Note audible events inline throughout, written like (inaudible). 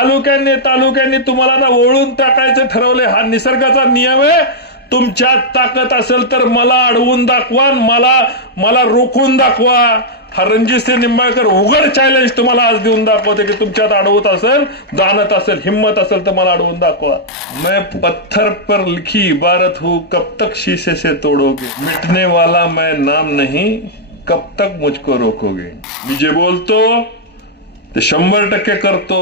तालुक्यांनी तालुक्यांनी तुम्हाला ना ओळून टाकायचं ठरवलंय. हा निसर्गाचा नियम आहे. तुमच्यात ताकद असेल तर मला अडवून दाखवा मला मला रोखून दाखवा. हा रणजित सिंह निंबाळकर उघड चॅलेंज तुम्हाला आज देऊन दाखवते की तुमच्यात अडवत असेल जाणत असेल हिम्मत असेल तर मला अडवून दाखवा. मैं पत्थर पर लिखी इबारत हूँ कब तक शीशे से तोड़ोगे? मिटने वाला मैं नाम नहीं कब तक मुझको रोकोगे? मी जे बोलतो। ते शंभर टक्के करतो.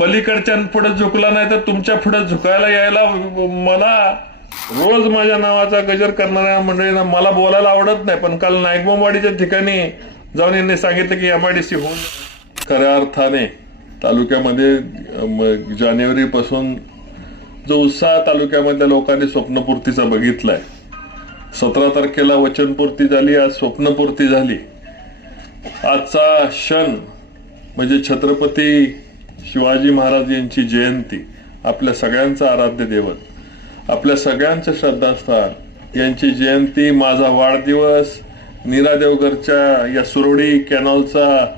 पलीकडच्या पुढे झुकला नाही तर तुमच्यापुढे झुकायला यायला मला रोज माझ्या नावाचा गजर करणाऱ्या मंडळींना मला बोलायला आवडत नाही. पण काल नायकबामवाडीच्या ठिकाणी जाऊन यांनी सांगितलं की एमआयडीसी होऊन खऱ्या अर्थाने तालुक्यामध्ये अम, जानेवारीपासून जो उत्साह तालुक्यामधल्या लोकांनी स्वप्नपूर्तीचा बघितलाय. सतरा तारखेला वचनपूर्ती झाली आज स्वप्नपूर्ती झाली. आजचा क्षण म्हणजे छत्रपती शिवाजी महाराज यांची जयंती आपल्या सगळ्यांचं आराध्य देवत आपल्या सगळ्यांचं श्रद्धास्थान यांची जयंती माझा वाढदिवस नीरा देवगरच्या या सुरोडी कॅनॉलचा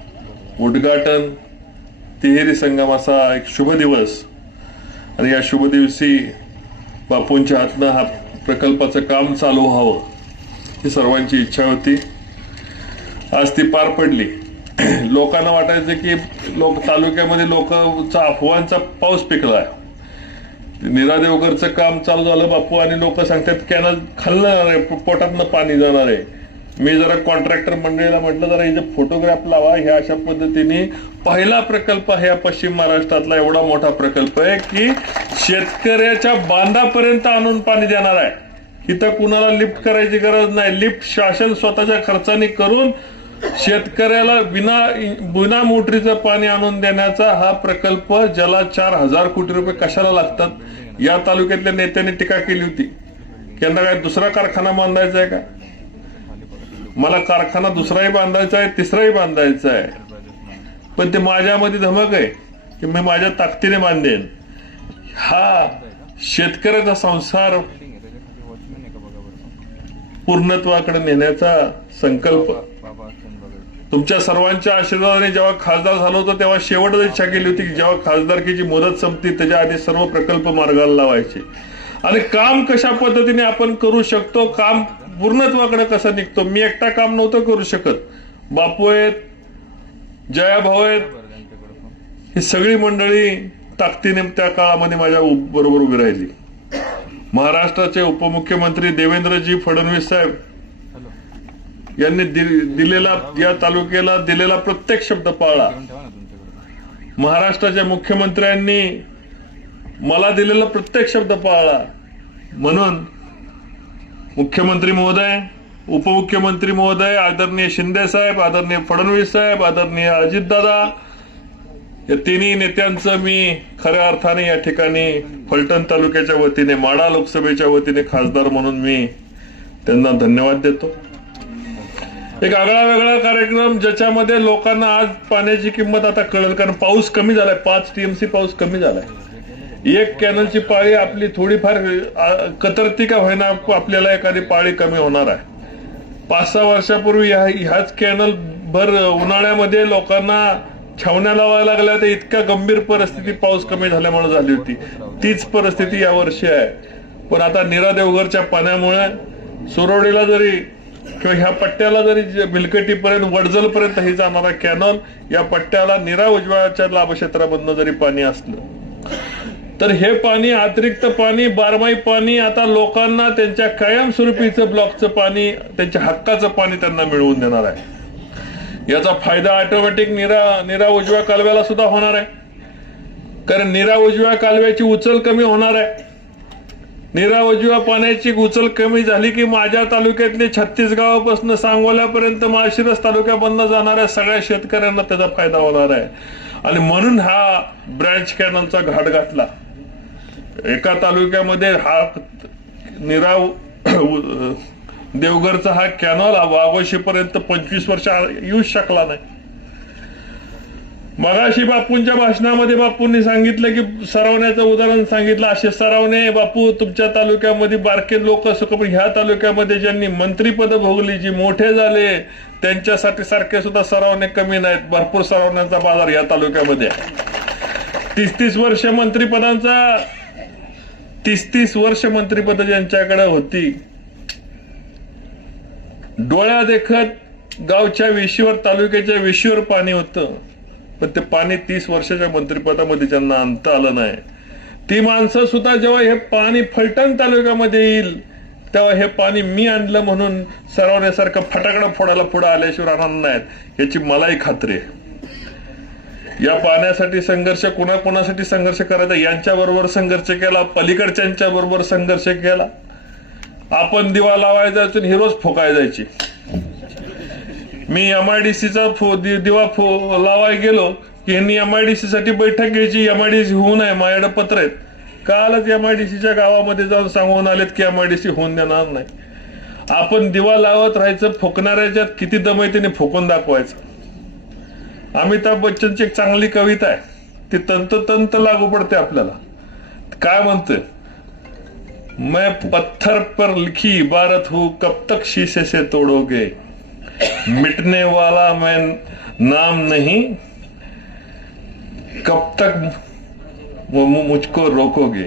उद्घाटन तिहेरी संगमाचा एक शुभ दिवस. आणि या शुभ दिवशी बापूंच्या हातनं हा प्रकल्पाचं काम चालू व्हावं ही सर्वांची इच्छा होती. आज ती पार पडली. (clears throat) लोकांना वाटायचं की लोक तालुक्यामध्ये लोकांचा अफवांचा पाऊस पिकलाय. नीरा देवगरचं काम चालू झालं बापू आणि लोक सांगतात कॅनल खाल्लं आहे पोटातनं पाणी जाणार आहे. मी जरा कॉन्ट्रॅक्टर मंडळीला म्हटलं जरा इथे फोटोग्राफ लावा. ह्या अशा पद्धतीने पहिला प्रकल्प आहे पश्चिम महाराष्ट्रातला एवढा मोठा प्रकल्प आहे की शेतकऱ्याच्या बांधापर्यंत आणून पाणी देणार आहे. इथं कुणाला लिफ्ट करायची गरज नाही. लिफ्ट शासन स्वतःच्या खर्चाने करून शेतकऱ्याला विना बिना मोटरीचं पाणी आणून देण्याचा हा प्रकल्प ज्याला चार हजार कोटी रुपये कशाला लागतात या तालुक्यातल्या नेत्याने टीका केली होती. की यांना काय दुसरा कारखाना बांधायचा आहे का? मला कारखाना दुसराही बांधायचा आहे तिसराही बांधायचा आहे. पण ते माझ्यामध्ये धमक आहे की मी माझ्या ताकदीने बांधेन. हा शेतकऱ्याचा संसार पूर्णत्वाकडे नेण्याचा संकल्प. तुमच्या सर्वांच्या आशीर्वादाने जेव्हा खासदार झालो होतो तेव्हा शेवटच इच्छा केली होती की जेव्हा खासदारकीची मुदत संपती त्याच्या आधी सर्व प्रकल्प मार्गाला लावायचे. आणि काम कशा पद्धतीने आपण करू शकतो काम पूर्णत्वाकडे कसं निघतो? मी एकटा काम नव्हतं करू शकत. बापू आहेत जयाभाऊ आहेत ही सगळी मंडळी ताकदीने त्या काळामध्ये माझ्या बरोबर उभी राहिली. महाराष्ट्राचे उपमुख्यमंत्री देवेंद्रजी फडणवीस साहेब यांनी दि- दिलेला या तालुक्याला दिलेला प्रत्येक शब्द पाळला महाराष्ट्राच्या मुख्यमंत्र्यांनी मला दिलेला प्रत्येक शब्द पाळला म्हणून मुख्यमंत्री महोदय उपमुख्यमंत्री महोदय आदरणीय शिंदे साहेब आदरणीय फडणवीस साहेब आदरणीय अजितदादा या तिन्ही नेत्यांचं मी खऱ्या अर्थाने या ठिकाणी फलटण तालुक्याच्या वतीने माडा लोकसभेच्या वतीने खासदार म्हणून मी त्यांना धन्यवाद देतो. एक आगळा वेगळा कार्यक्रम ज्याच्यामध्ये लोकांना आज पाण्याची किंमत आता कळेल कारण पाऊस कमी झालाय. पाच टीएमसी पाऊस कमी झालाय. एक कॅनलची पाळी आपली थोडीफार कतरती का होईना आपल्याला एखादी पाळी कमी होणार आहे. पाच सहा वर्षापूर्वी ह्या ह्याच कॅनल भर उन्हाळ्यामध्ये लोकांना छावण्या लावायला लागल्या तर इतक्या गंभीर परिस्थिती पाऊस कमी झाल्यामुळे झाली होती. तीच परिस्थिती या वर्षी आहे. पण आता निरा देवघरच्या पाण्यामुळे सुरवडीला जरी किंवा ह्या पट्ट्याला जरी बिलकटीपर्यंत भिलकटीपर्यंत वडजलपर्यंत ही जाणारा कॅनॉल या पट्ट्याला निरा उजवाच्या लाभक्षेत्रामधनं जरी पाणी असलं तर हे पाणी अतिरिक्त पाणी बारमाही पाणी आता लोकांना त्यांच्या कायमस्वरूपीचं ब्लॉकचं पाणी त्यांच्या हक्काचं पाणी त्यांना मिळवून देणार आहे. याचा फायदा ऑटोमॅटिक निरा निरा उजव्या कालव्याला सुद्धा होणार आहे. कारण निरा उजव्या कालव्याची उचल कमी होणार आहे. निरावजीवा पाण्याची उचल कमी झाली की माझ्या तालुक्यातले छत्तीस गावापासून सांगोल्यापर्यंत माळशिरस तालुक्यापर्यंत जाणाऱ्या सगळ्या शेतकऱ्यांना त्याचा फायदा होणार आहे. आणि म्हणून हा ब्रँच कॅनलचा घाट घातला. एका तालुक्यामध्ये हा निराव (coughs) देवघरचा हा कॅनॉल वाघोशीपर्यंत पंचवीस वर्ष येऊ शकला नाही. मगाशी बापूंच्या भाषणामध्ये बापूंनी सांगितलं की सरावण्याचं उदाहरण सांगितलं. असे सरावणे बापू तुमच्या तालुक्यामध्ये बारके लोक असो पण ह्या तालुक्यामध्ये ज्यांनी मंत्रीपद भोगली जी मोठे झाले त्यांच्यासाठी सारखे सुद्धा सरावणे कमी नाहीत. भरपूर सरावण्याचा बाजार या तालुक्यामध्ये तीस तीस वर्ष मंत्रीपदांचा तीस तीस वर्ष मंत्रीपद ज्यांच्याकडे होती डोळ्या देखत गावच्या विशीवर तालुक्याच्या विशीवर पाणी होतं. पण ते पाणी तीस वर्षाच्या मंत्रिपदामध्ये ज्यांना आणता आलं नाही. ती माणसं सुद्धा जेव्हा हे पाणी फलटण तालुक्यामध्ये येईल तेव्हा हे पाणी मी आणलं म्हणून सरवण्यासारखं फटाकडं फोडायला पुढे आल्याशिवाय राहणार नाहीत याची मलाही खात्री आहे. या पाण्यासाठी संघर्ष कोणाकोणासाठी संघर्ष करायचा? यांच्या बरोबर संघर्ष केला पलीकडच्यांच्या बरोबर संघर्ष केला. आपण दिवा लावायचा असून ही रोज फोकाय जायची. मी एम आय डी सीचा फो दि दिवा फो लावाय गेलो की यांनी सी साठी बैठक घ्यायची. एम आय डी सी होऊ नये माझ्याकडे पत्र आहेत. कालच एमआयडीसीच्या गावामध्ये जाऊन सांगून आलेत की एम आय डी सी होऊन देणार नाही. आपण दिवा लावत राहायचं फोकणाऱ्याच्यात किती दम आहे त्याने दाखवायचं. अमिताभ बच्चनची एक चांगली कविता आहे. ती तंतोतंत लागू पडते आपल्याला. काय म्हणतोय? मैं पत्थर पर लिखी इबारत हूं कब तक शीशे से तोड़ोगे? मिटने वाला मैं नाम नहीं। कब तक वो मुझको रोकोगे?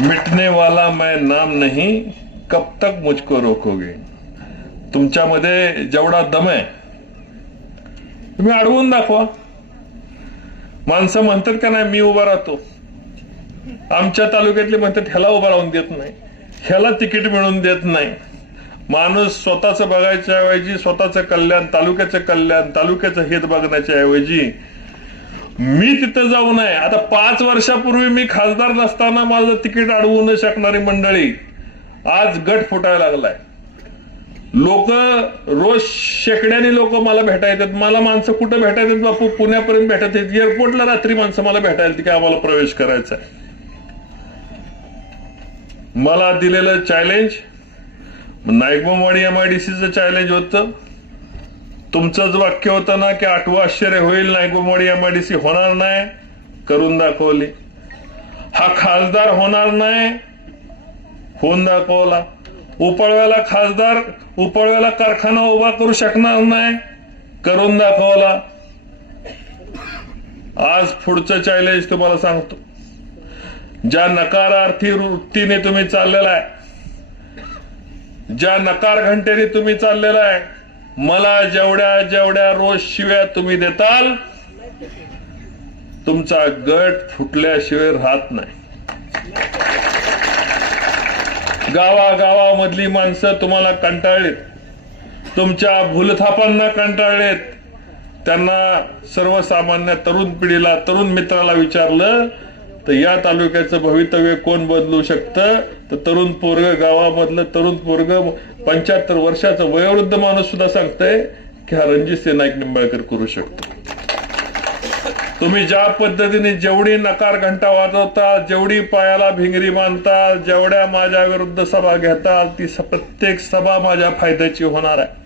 मिटने वाला मैं नाम नहीं। कब तक मुझको रोकोगे? तुमच्यामध्ये जेवढा दम आहे तुम्ही अडवून दाखवा. माणसं म्हणतात का नाही मी उभा राहतो. आमच्या तालुक्यातले म्हणतात ह्याला उभा राहून देत नाही. ह्याला तिकीट मिळून देत नाही. माणूस स्वतःच बघायच्या ऐवजी स्वतःचं कल्याण तालुक्याचं कल्याण तालुक्याचं हित बघण्याच्या ऐवजी मी तिथं जाऊ नये. आता पाच वर्षापूर्वी मी खासदार नसताना माझं तिकीट अडवू न शकणारी मंडळी आज गट फुटायला लागलाय. लोक रोज शेकड्याने लोक मला भेटायतात मला माणसं कुठं भेटायतात बापू? पुण्यापर्यंत भेटत येत एअरपोर्टला रात्री माणसं मला भेटायला की आम्हाला प्रवेश करायचा आहे. मला दिलेलं challenge Naikbomwadi M I D सीचं चॅलेंज होतं. तुमचंच वाक्य होतं ना की आठवं आश्चर्य होईल डी सी होणार नाही करून दाखवली. हा खासदार होणार नाही होऊन दाखवला. उपळव्याला खासदार उपळव्याला कारखाना उभा करू शकणार नाही करून दाखवला. आज पुढचं चॅलेंज तुम्हाला सांगतो. ज्या नकारार्थी वृत्तीने तुम्ही चाललेला आहे ज्या नकार घंटेने तुम्ही चाललेला आहे मला जेवढ्या जेवढ्या रोज शिव्या तुम्ही देताल तुमचा गट फुटल्याशिवाय राहत नाही. गावागावामधली माणसं तुम्हाला कंटाळलीत. तुमच्या भूलथापांना कंटाळलेत. त्यांना सर्वसामान्य तरुण पिढीला तरुण मित्राला विचारलं तर या तालुक्याचं भवितव्य कोण बदलू शकतं? तर तरुण पोरग गावामधलं तरुण पोरग पंच्याहत्तर वर्षाचं वयोवृद्ध माणूस सुद्धा सांगतंय की हा रणजित सिंह नाईक निंबाळकर करू शकतो. तुम्ही ज्या पद्धतीने जेवढी नकार घंटा वाजवता जेवढी पायाला भिंगरी मानता जेवढ्या माझ्या विरुद्ध सभा घेता ती प्रत्येक सभा माझ्या फायद्याची होणार आहे.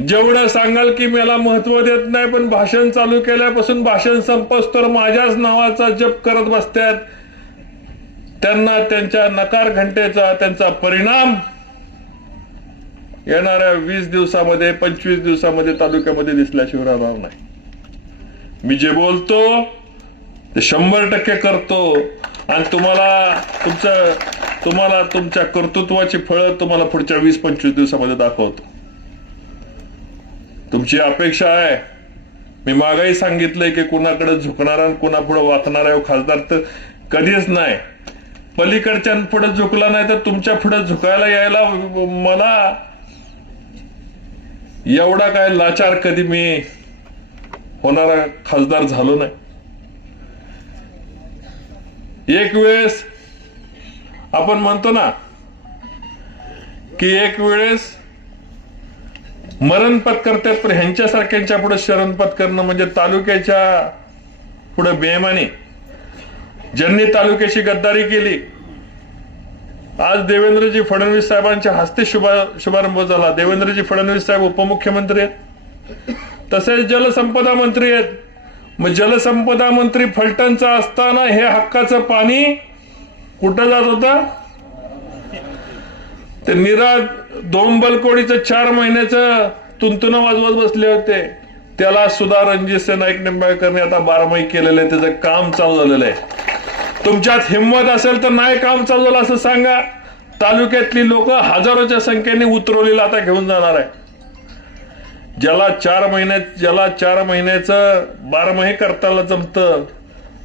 जेवढं सांगाल की मला महत्त्व देत नाही पण भाषण चालू केल्यापासून भाषण संपस तर माझ्याच नावाचा जप करत बसतात त्यांना त्यांच्या नकार घंटेचा त्यांचा परिणाम येणाऱ्या वीस दिवसामध्ये पंचवीस दिवसामध्ये तालुक्यामध्ये दिसल्याशिवाय राहणार नाही. मी जे बोलतो ते शंभर टक्के करतो. आणि तुम्हाला तुमचं तुम्हाला तुमच्या कर्तृत्वाची फळं तुम्हाला पुढच्या वीस पंचवीस दिवसामध्ये दाखवतो. तुमची अपेक्षा आहे. मी मागाही सांगितलंय की कुणाकडे झुकणारा आणि कुणापुढे वाचणार आहे हो खासदार तर कधीच नाही. पलीकडच्या पुढे झुकला नाही तर तुमच्यापुढे झुकायला यायला मला एवढा काय लाचार कधी मी होणारा खासदार झालो नाही. एक वेळेस आपण म्हणतो ना की एक वेळेस मरण पत्करतात पण ह्यांच्यासारख्यांच्या पुढे शरण पत्करणं म्हणजे तालुक्याच्या पुढे बेमानी. ज्यांनी तालुक्याची गद्दारी केली आज देवेंद्रजी फडणवीस साहेबांच्या हस्ते शुभा शुभारंभ झाला. देवेंद्रजी फडणवीस साहेब उपमुख्यमंत्री आहेत. तसेच जलसंपदा मंत्री आहेत. मग जलसंपदा मंत्री फलटणचा असताना हे हक्काचं पाणी कुठं जात होतं? ते निरा दोन बलकोडीचं चार महिन्याचं तुंतुनं वाजवत बसले होते. त्याला सुद्धा रणजित नाईक निंबाळकरने आता बारमाही केलेलं आहे. त्याचं काम चालू झालेलं आहे. तुमच्यात हिंमत असेल तर नाही काम चालू झालं असं सांगा. तालुक्यातली लोक हजारोच्या संख्येने उतरवलेला आता घेऊन जाणार आहे. ज्याला चार महिन्यात ज्याला चार महिन्याचं बारमाही करताना जमतं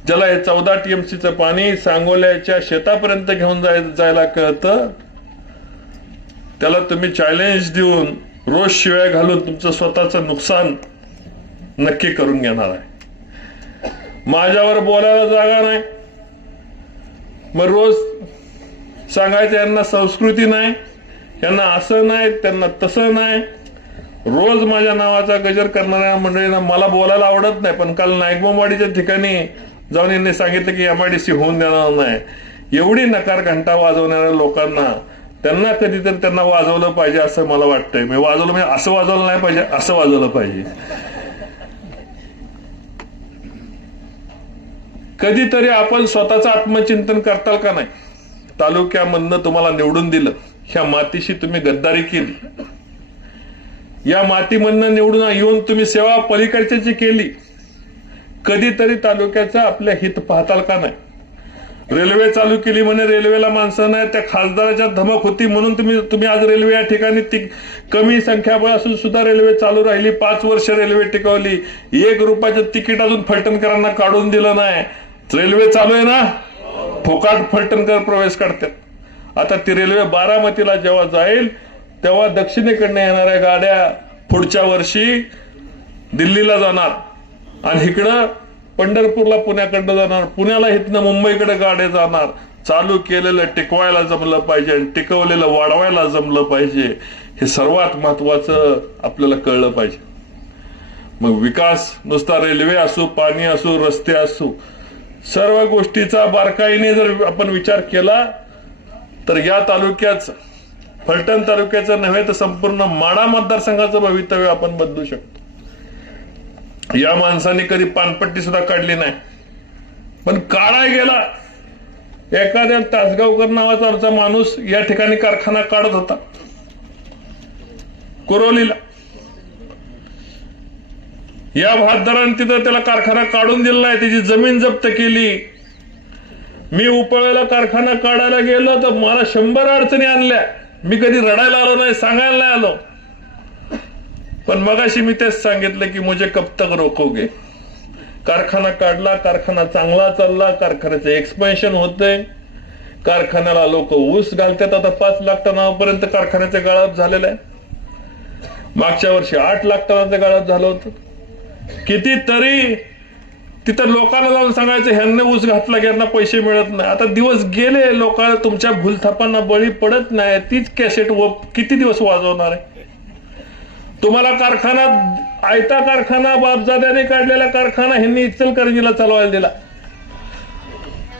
ज्याला हे चौदा टीएमसीचं पाणी सांगोल्याच्या शेतापर्यंत घेऊन जाय जायला कळतं त्याला तुम्ही चॅलेंज देऊन रोज शिव्या घालून तुमचं स्वतःचं नुकसान नक्की करून घेणार आहे. माझ्यावर बोलायला जागा नाही. मग रोज सांगायचं यांना संस्कृती नाही यांना असं नाही त्यांना तसं नाही. रोज माझ्या नावाचा गजर करणाऱ्या मंडळींना मला बोलायला आवडत नाही पण काल नायकबोमवाडीच्या ठिकाणी जाऊन यांनी सांगितलं की एमआयडीसी होऊन देणार नाही. एवढी नकार घंटा वाजवणाऱ्या लोकांना त्यांना कधीतरी त्यांना वाजवलं पाहिजे असं मला वाटतंय. मी वाजवलं म्हणजे असं वाजवलं नाही पाहिजे असं वाजवलं पाहिजे. कधीतरी आपण स्वतःचं आत्मचिंतन करताल का नाही? तालुक्यामधनं तुम्हाला निवडून दिलं. ह्या मातीशी तुम्ही गद्दारी केली. या मातीमधनं निवडून येऊन तुम्ही सेवा पलीकडच्याची केली. कधीतरी तालुक्याचं आपल्या हित पाहताल का नाही? रेल्वे चालू केली म्हणे रेल्वेला माणसं नाही त्या खासदाराच्या धमक होती म्हणून तुम्ही तुम्ही आज रेल्वे या ठिकाणी ती कमी संख्याबळ असून सुद्धा रेल्वे चालू राहिली. पाच वर्ष रेल्वे टिकवली. एक रुपयाचं तिकीट अजून फलटणकरांना काढून दिलं नाही. रेल्वे चालू आहे ना? फोकाट फलटणकर प्रवेश करतात आता ती रेल्वे बारामतीला जेव्हा जाईल तेव्हा दक्षिणेकडनं येणाऱ्या गाड्या पुढच्या वर्षी दिल्लीला जाणार. आणि इकडं पंढरपूरला पुण्याकडनं जाणार पुण्याला इथनं मुंबईकडे गाड्या जाणार. चालू केलेलं टिकवायला जमलं पाहिजे आणि टिकवलेलं वाढवायला जमलं पाहिजे. हे सर्वात महत्वाचं आपल्याला कळलं पाहिजे. मग विकास नुसता रेल्वे असो पाणी असो रस्ते असो सर्व गोष्टीचा बारकाईने जर आपण विचार केला तर या तालुक्याचं फलटण तालुक्याचं नव्हे तर संपूर्ण माडा मतदारसंघाचं भवितव्य आपण बदलू शकतो. या माणसाने कधी पानपट्टी सुद्धा काढली नाही. पण काढाय गेला एखाद्या तासगावकर नावाचा आमचा माणूस या ठिकाणी कारखाना काढत होता. कुरोलीला. या भातदाराने तिथं त्याला कारखाना काढून दिला आहे त्याची जमीन जप्त केली. मी उपळ्याला कारखाना काढायला गेलो तर मला शंभर अडचणी आणल्या. मी कधी रडायला आलो नाही सांगायला नाही आलो. पण मगाशी मी तेच सांगितलं की मुझे कब तक रोखोगे कारखाना काढला कारखाना चांगला चालला कारखान्याचं एक्सपेन्शन होतंय. कारखान्याला लोक ऊस घालतात आता पाच लाख टनापर्यंत कारखान्याचा गाळप झालेलं आहे. मागच्या वर्षी आठ लाख टनाचं गाळप झालं होतं. कितीतरी तिथं लोकांना जाऊन सांगायचं ह्यांना ऊस घातला की यांना पैसे मिळत नाही. आता दिवस गेले लोक तुमच्या भूलथापांना बळी पडत नाही तीच कॅसेट व किती दिवस वाजवणार आहे? तुम्हाला कारखाना आयता कारखाना बापजाद्याने काढलेला कारखाना ह्यांनी इचलकरंजीला चालवायला दिला.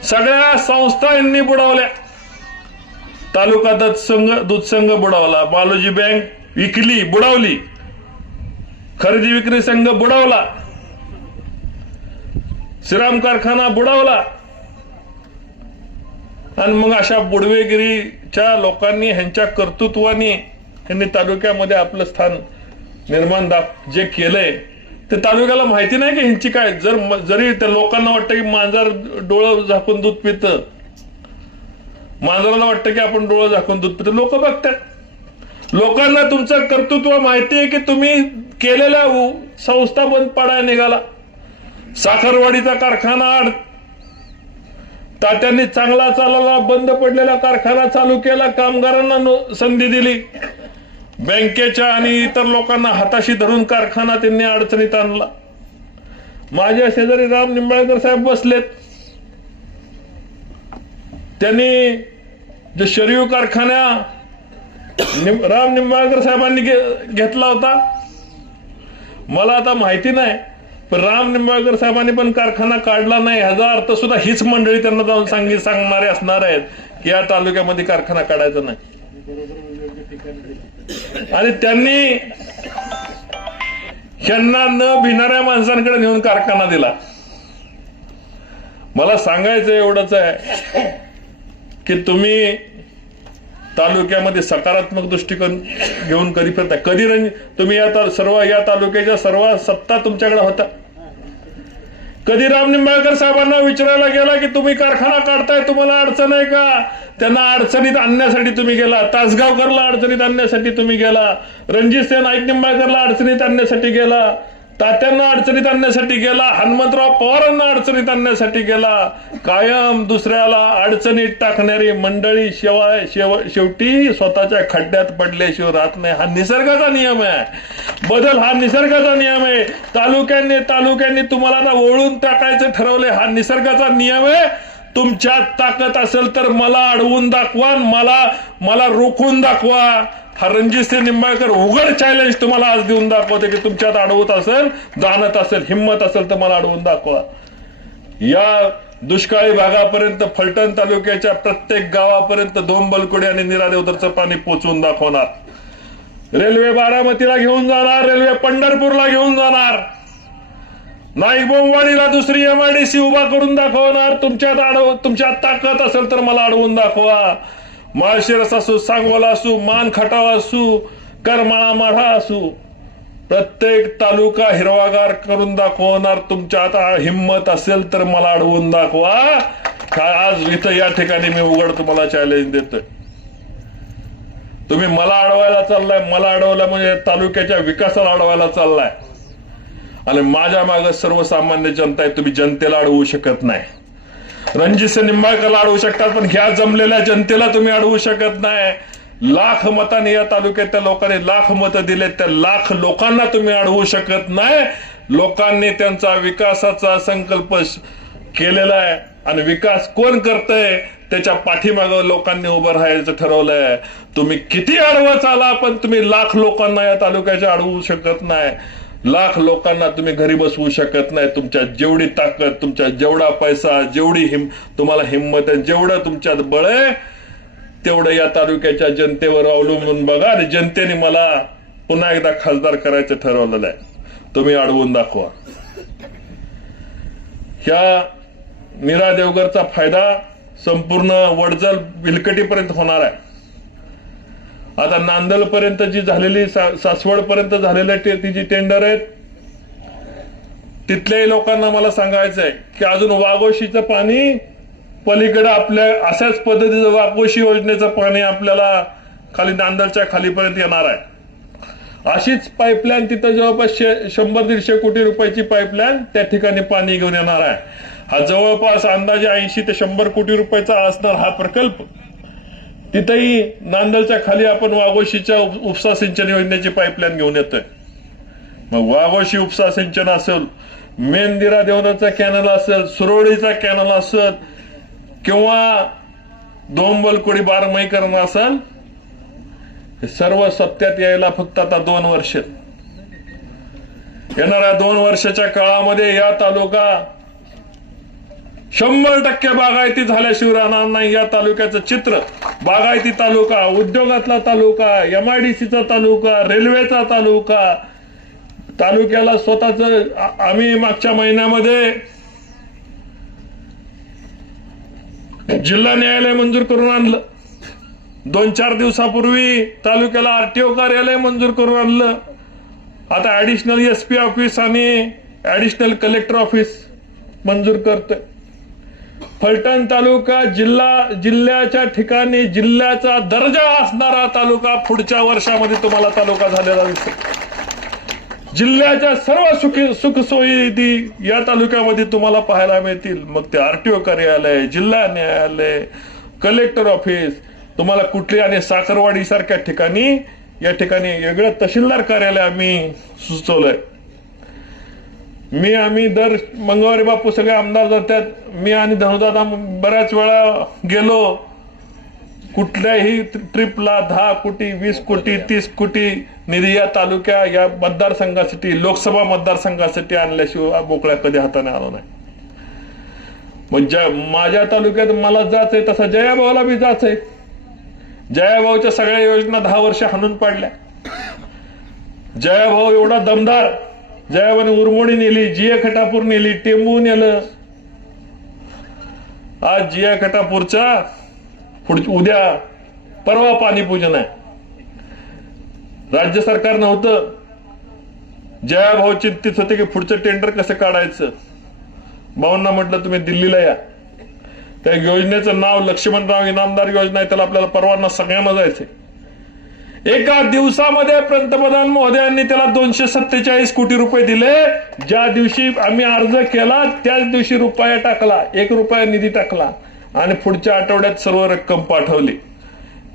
सगळ्या संस्था यांनी बुडवल्या. तालुका दूध संघ दूध संघ बुडवला. बालोजी बँक विकली बुडवली. खरेदी विक्री संघ बुडवला. श्रीराम कारखाना बुडवला. आणि मग अशा बुडवेगिरीच्या लोकांनी ह्यांच्या कर्तृत्वाने यांनी तालुक्यामध्ये आपलं स्थान निर्माण दाब जे केलंय ते तालुक्याला माहिती नाही की ह्यांची काय? जर जरी त्या लोकांना वाटतं की मांजर डोळं झाकून दूध पितं मांजराला वाटतं की आपण डोळं झाकून दूध पितो लोक बघतात. लोकांना तुमचं कर्तृत्व माहिती आहे की तुम्ही केलेल्या संस्था बंद पाडायला निघाला. साखरवाडीचा कारखाना आड. तात्यांनी चांगला चालला बंद पडलेला कारखाना चालू केला कामगारांना नो- संधी दिली. बँकेच्या आणि इतर लोकांना हाताशी धरून कारखाना त्यांनी अडचणीत आणला. माझ्या शेजारी राम निंबाळकर साहेब बसलेत. त्यांनी जे शरीव कारखाना निम- राम निंबाळकर साहेबांनी घे- घेतला होता. मला आता माहिती नाही पण राम निंबाळकर साहेबांनी पण कारखाना काढला नाही. ह्याचा अर्थ सुद्धा हीच मंडळी त्यांना जाऊन सांगित सांगणारे असणार आहेत की या तालुक्यामध्ये कारखाना काढायचा नाही. आणि त्यांनी ह्यांना न भिणाऱ्या माणसांकडे नेऊन कारखाना दिला. मला सांगायचं एवढंच आहे की तुम्ही तालुक्यामध्ये सकारात्मक दृष्टिकोन घेऊन कधी फिरता? कधी रंज तुम्ही या ता- सर्व या तालुक्याच्या सर्व सत्ता तुमच्याकडे होता. कधी राम निंबाळकर साहेबांना विचारायला गेला की तुम्ही कारखाना काढताय तुम्हाला अडचण आहे का? त्यांना अडचणीत आणण्यासाठी तुम्ही गेला. तासगावकरला अडचणीत आणण्यासाठी तुम्ही गेला. रणजित सिंह नाईक निंबाळकरला अडचणीत आणण्यासाठी गेला. तात्यांना अडचणीत आणण्यासाठी गेला. हनुमंतराव पवारांना अडचणीत आणण्यासाठी गेला. कायम दुसऱ्याला अडचणीत टाकणारी मंडळी शिवाय शेव शेवटी स्वतःच्या खड्ड्यात पडल्याशिवाय राहत नाही. हा निसर्गाचा नियम आहे. बदल हा निसर्गाचा नियम आहे. तालुक्यांनी तालुक्यांनी तुम्हाला ना ओळून टाकायचं ठरवलंय. हा निसर्गाचा नियम आहे. तुमच्यात ताकद असेल तर मला अडवून दाखवा मला मला रोखून दाखवा. हा रणजित सिंह निंबाळकर उघड चॅलेंज तुम्हाला आज देऊन दाखवते की तुमच्यात अडवत असेल जाणत असेल हिंमत असेल तर मला अडवून दाखवा. या दुष्काळी भागापर्यंत फलटण तालुक्याच्या प्रत्येक गावापर्यंत दोन बलकुडे आणि निरादेवदरचं पाणी पोचवून दाखवणार. रेल्वे बारामतीला घेऊन जाणार रेल्वे पंढरपूरला घेऊन जाणार. नाईक बोमवाडीला दुसरी एमआयडीसी उभा करून दाखवणार. तुमच्यात अडव तुमच्यात ताकद असेल तर मला अडवून दाखवा. माळशिरस असू सांगोला असू मान खटाव असू करमाळा माढा असू प्रत्येक तालुका हिरवागार करून दाखवणार. तुमच्यात आता हिंमत असेल तर मला अडवून दाखवा. आज इथं या ठिकाणी मी उघड तुम्हाला चॅलेंज देतोय. तुम्ही मला अडवायला चाललाय. मला अडवलं म्हणजे तालुक्याच्या विकासाला अडवायला चाललाय. आणि माझ्या मागे सर्वसामान्य जनता आहे तुम्ही जनतेला अडवू शकत नाही. रणजित निंबाळकरला अडवू शकतात पण ह्या जमलेल्या जनतेला तुम्ही अडवू शकत नाही. लाख मतांनी या तालुक्यातल्या लोकांनी लाख मतं दिलेत त्या लाख लोकांना तुम्ही अडवू शकत नाही. लोकांनी त्यांचा विकासाचा संकल्प केलेला आहे. आणि विकास कोण करतय त्याच्या पाठीमागं लोकांनी उभं राहायचं ठरवलंय. तुम्ही किती अडवं चाला पण तुम्ही लाख लोकांना या तालुक्याच्या अडवू शकत नाही. लाख लोकांना तुम्ही घरी बसवू शकत नाही. तुमच्या जेवढी ताकद तुमच्या जेवढा पैसा जेवढी हिम तुम्हाला हिंमत आहे जेवढं तुमच्यात बळ आहे तेवढं या तालुक्याच्या जनतेवर अवलंबून बघा आणि जनतेने मला पुन्हा एकदा खासदार करायचं ठरवलेलं आहे. तुम्ही अडवून दाखवा. ह्या मीरा देवगरचा फायदा संपूर्ण वडजल विलकटीपर्यंत होणार आहे. आता नांदल पर्यंत जी झालेली सासवड पर्यंत झालेल्या टे- ती जी टेंडर आहेत तिथल्याही लोकांना मला सांगायचं आहे की अजून वाघोशीचं पाणी पलीकडे आपल्या अशाच पद्धतीचं वाघोशी योजनेचं पाणी आपल्याला खाली नांदलच्या खालीपर्यंत येणार आहे. अशीच पाईपलाईन तिथं जवळपास शे- शंभर दीडशे कोटी रुपयाची पाईपलाईन त्या ठिकाणी पाणी घेऊन येणार आहे. हा जवळपास अंदाजे ऐंशी ते शंभर कोटी रुपयाचा असणार हा प्रकल्प. तिथंही नांदलच्या खाली आपण वाघोशीच्या उपसा सिंचन योजनेची पाईपलाईन घेऊन येतोय. मग वाघोशी उपसा सिंचन असेल मेंदिरा देवनाचा कॅनल असेल सुरोळीचा कॅनल असेल किंवा दोंबलकोडी बारमई करणं असेल सर्व सत्यात यायला फक्त आता दोन वर्ष. येणाऱ्या दोन वर्षाच्या काळामध्ये या तालुका शंभर टक्के बागायती झाल्याशिवाय राहणार नाही. या तालुक्याचं चित्र बागायती तालुका उद्योगातला तालुका एमआयडीसीचा तालुका रेल्वेचा तालुका तालुक्याला स्वतःच आम्ही मागच्या महिन्यामध्ये जिल्हा न्यायालय मंजूर करून आणलं. दोन चार दिवसापूर्वी तालुक्याला आरटीओ कार्यालय मंजूर करून आणलं. आता ऍडिशनल एस पी ऑफिस आणि ऍडिशनल कलेक्टर ऑफिस मंजूर करतोय. फलटण तालुका जिल्हा जिल्ह्याच्या ठिकाणी जिल्ह्याचा दर्जा असणारा तालुका पुढच्या वर्षामध्ये तुम्हाला तालुका झालेला दिसेल. जिल्ह्याच्या सर्व सुखी सुखसोयी या तालुक्यामध्ये तुम्हाला पाहायला मिळतील. मग ते आरटीओ कार्यालय जिल्हा न्यायालय कलेक्टर ऑफिस तुम्हाला कुठली आणि साखरवाडी सारख्या ठिकाणी या ठिकाणी वेगळं तहसीलदार कार्यालय आम्ही सुचवलंय. मी आम्ही दर मंगळवारी बापू सगळे आमदार जातात. मी आणि धनुदादा बऱ्याच वेळा गेलो. कुठल्याही ट्रिपला दहा कोटी वीस कोटी तीस कोटी निधी या तालुक्या या मतदारसंघासाठी लोकसभा मतदारसंघासाठी आणल्याशिवाय बोकळ्या कधी हाताने आलो नाही. मग ज्या माझ्या तालुक्यात मला जाच आहे तसा जयाभाऊला बी जाच आहे जयाभाऊच्या सगळ्या योजना दहा वर्ष हाणून पाडल्या. जयाभाऊ एवढा दमदार. जयाभाऊने उरमोडी नेली जिया खटापूर नेली टेंबू नेलं. आज जिया खटापूरचा पुढ उद्या परवा पाणीपूजन आहे. राज्य सरकार नव्हतं. जया भाऊ चिंतित होते की पुढचं टेंडर कसं काढायचं? भाऊंना म्हटलं तुम्ही दिल्लीला या. त्या योजनेचं नाव लक्ष्मणराव इनामदार योजना आहे त्याला आपल्याला परवाना सगळ्यांना जायचंय. एका दिवसामध्ये पंतप्रधान महोदयांनी त्याला दोनशे सत्तेचाळीस कोटी रुपये दिले. ज्या दिवशी आम्ही अर्ज केला त्याच दिवशी रुपया टाकला. एक रुपया निधी टाकला. आणि पुढच्या आठवड्यात सर्व रक्कम पाठवली.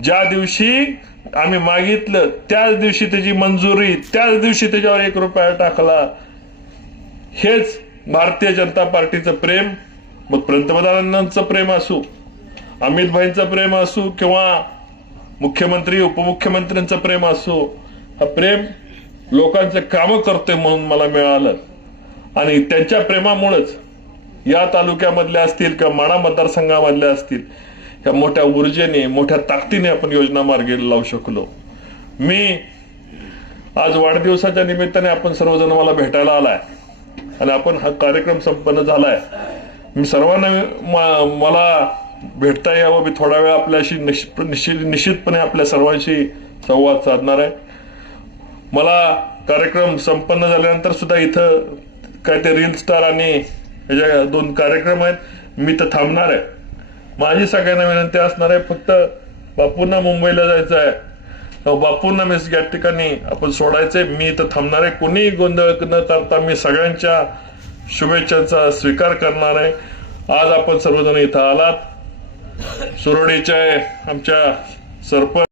ज्या दिवशी आम्ही मागितलं त्याच दिवशी त्याची मंजुरी त्याच दिवशी त्याच्यावर एक रुपया टाकला. हेच भारतीय जनता पार्टीचं प्रेम. मग पंतप्रधानांचं प्रेम असू अमित भाईंचं प्रेम असू किंवा मुख्यमंत्री उपमुख्यमंत्र्यांचं प्रेम असो हा प्रेम लोकांचं काम करतोय म्हणून मला मिळालं. आणि त्यांच्या प्रेमामुळेच या तालुक्यामधल्या असतील किंवा माणा मतदारसंघामधल्या असतील ह्या मोठ्या ऊर्जेने मोठ्या ताकदीने आपण योजना मार्गी लावू शकलो. मी आज वाढदिवसाच्या निमित्ताने आपण सर्वजण मला भेटायला आलाय. आणि आपण हा कार्यक्रम संपन्न झालाय. मी सर्वांना मला भेटता यावं मी थोडा वेळ आपल्याशी निश्चित निश्चितपणे आपल्या सर्वांशी संवाद साधणार आहे. मला कार्यक्रम संपन्न झाल्यानंतर सुद्धा इथं काय ते रील स्टार आणि दोन कार्यक्रम आहेत. मी तर थांबणार आहे. माझी सगळ्यांना विनंती असणार आहे फक्त बापूंना मुंबईला जायचं आहे. बापूंना मी या ठिकाणी आपण सोडायचंय. मी इथं थांबणार आहे. कोणीही गोंधळ न करता मी सगळ्यांच्या शुभेच्छांचा स्वीकार करणार आहे. आज आपण सर्वजण इथं आलात. सुरवडीच्या आमच्या सरपंच